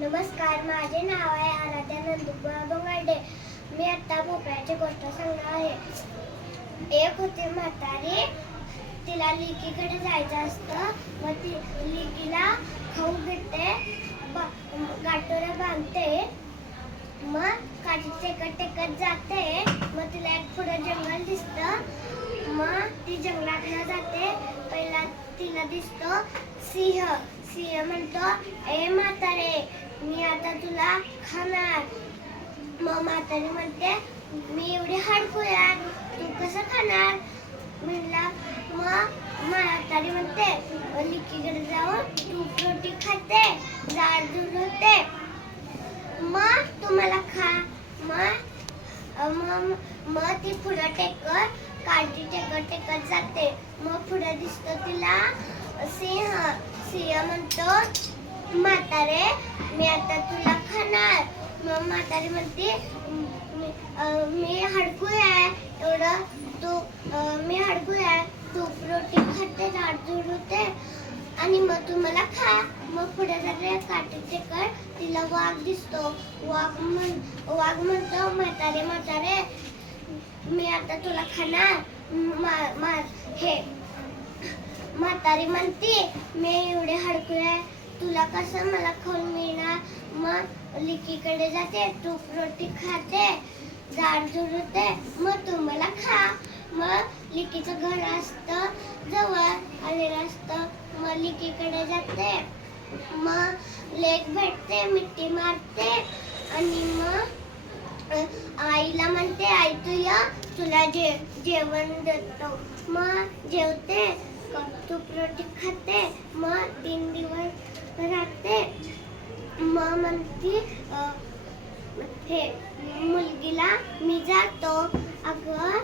नमस्कार माझे नाव आहे आराध्या नंदुबा बोंगाडे. मी आता भोपळ्याची गोष्ट सांगणार आहे. एक होती म्हातारी तिला लिकीकडे जायचं असतं. मग ती लिकीला खाऊ घेते गाठोऱ्या बांधते. मग काठी टेकत टेकत जाते. मग तिला एक पुढं जंगल दिसतं. मग ती जंगलाकडे जाते. पहिला तिला दिसतो सिंह. सिंह म्हणतो ए म्हातारे मी आता तुला खाणार. मग म्हातारी म्हणते मी एवढी हाडकू आहे तू कसं खाणार? म्हणला मग म्हातारी म्हणते लिकीकडे जाऊन तूप रोटी खाते जाड दूध होते मग तू मला खा. मग मग मग ती पुढं टेकत काळजी टेकत टेकत जाते. मग पुढं दिसतो तिला सिंह सिंह म्हणतो म्हातारे मी आता तुला खाणार. मग म्हातारी म्हणते "मी- मी हडकू आहे. एवढं तू मी हडकू आहे. तूप रोटी खाते झाडझूड होते आणि मग तू मला खा. मग पुढे जाते काठीचे कर तिला वाघ दिसतो. वाघ म्हण वाघ म्हणतो म्हातारे म्हातारे मी आता तुला खाणार. मा- मा- हे म्हातारी म्हणते मी एवढे हडकू आहे. तुला कसं मला खाऊन मिळणार? मग लिकीकडे जाते तूप रोटी खाते जाड झुडते मग तू मला खा. मग लिकीचं घर असतं जवळ आलेलं असतं. मग लिकीकडे जाते मग लेक भेटते मिट्टी मारते आणि मग आईला म्हणते आई तू या तुला जे जेवण देतो. मग जेवते तूप रोटी खाते मग तीन दिवस राहते. मग म्हणते हे मुलगीला मी जातो. अगं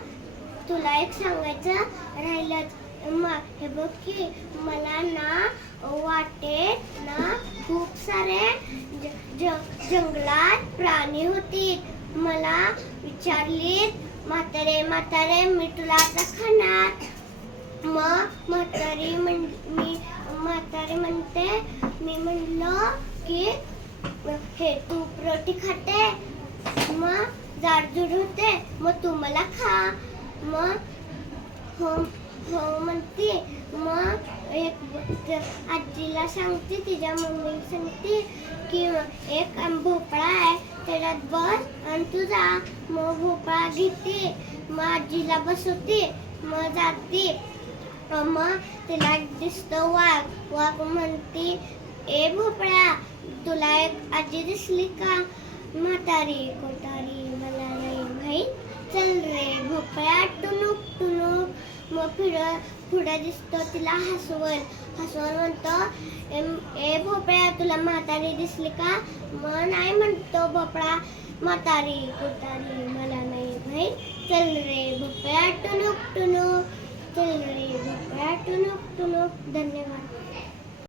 तुला एक सांगायचं राहिलं मग हे बघ की मला ना वाटे ना खूप सारे ज- ज- जंगलात प्राणी होती. मला विचारली म्हातारे म्हातारे मी तुला आता खाण मग म्हातारी म्हण मी म्हातारी म्हणते मी म्हणलं की हे तू रोटी खाते मग जाडजूड होते मग तू मला खा. मग हो हो म्हणते मग एक आजीला सांगते तिच्या मम्मीला सांगते की एक भोपळा आहे त्याच्यात बस आणि तू जा. मग भोपळा घेते मग आजीला बसवते मग जाते. मग तिला दिसतो वाघ. वाघ म्हणती ए भोपळा तुला एक आजी दिसली का? म्हातारी कोतारी मला नाही माहीत चल रे भोपळा टुनुक टुनुक. मग पुढं पुढं दिसतो तिला हसवल. हसवल म्हणतो ए भोपळा तुला म्हातारी दिसली का? मग नाही म्हणतो भोपळा म्हातारी कोतारी मला नाही माहीत चल रे चल रे भोपळा. टुनुक टुनुक धन्यवाद